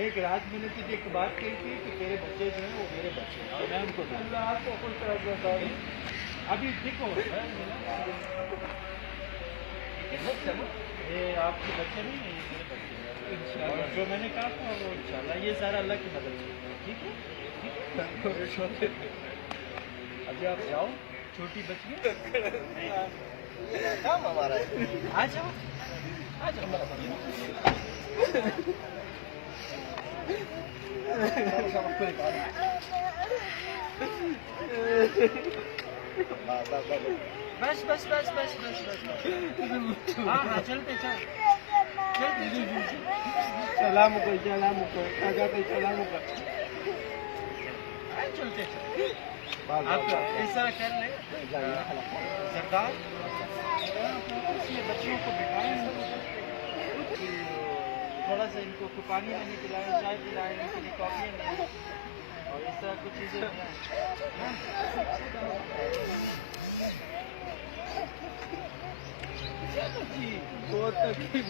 एक रात मैंने तुझे एक बात कही थी कि तेरे बच्चे जो हैं वो मेरे बच्चे हैं और मैं उनको आपको कुछ तरह बताऊँ अभी देखो ये आपके बच्चे नहीं है, ये मेरे बच्चे हैं इंशाल्लाह। जो मैंने कहा था वो इंशाल्लाह ये सारा अल्लाह की मदद से ठीक है, ठीक है। अभी आप जाओ, छोटी बच्ची काम हमारा है। आ जाओ, आ जाओ। बस बस बस बस बस बस हाँ हाँ चलते चल सलाम को काका पे सलाम को चलते आप ऐसा कर ले सरदार ये बच्चों को बिठाएं थोड़ा सा इनको पानी वानी पिलाएं, चाय पिलाएं, इनके लिए कॉफी और इस तरह कुछ चीज़ें बहुत तकलीफ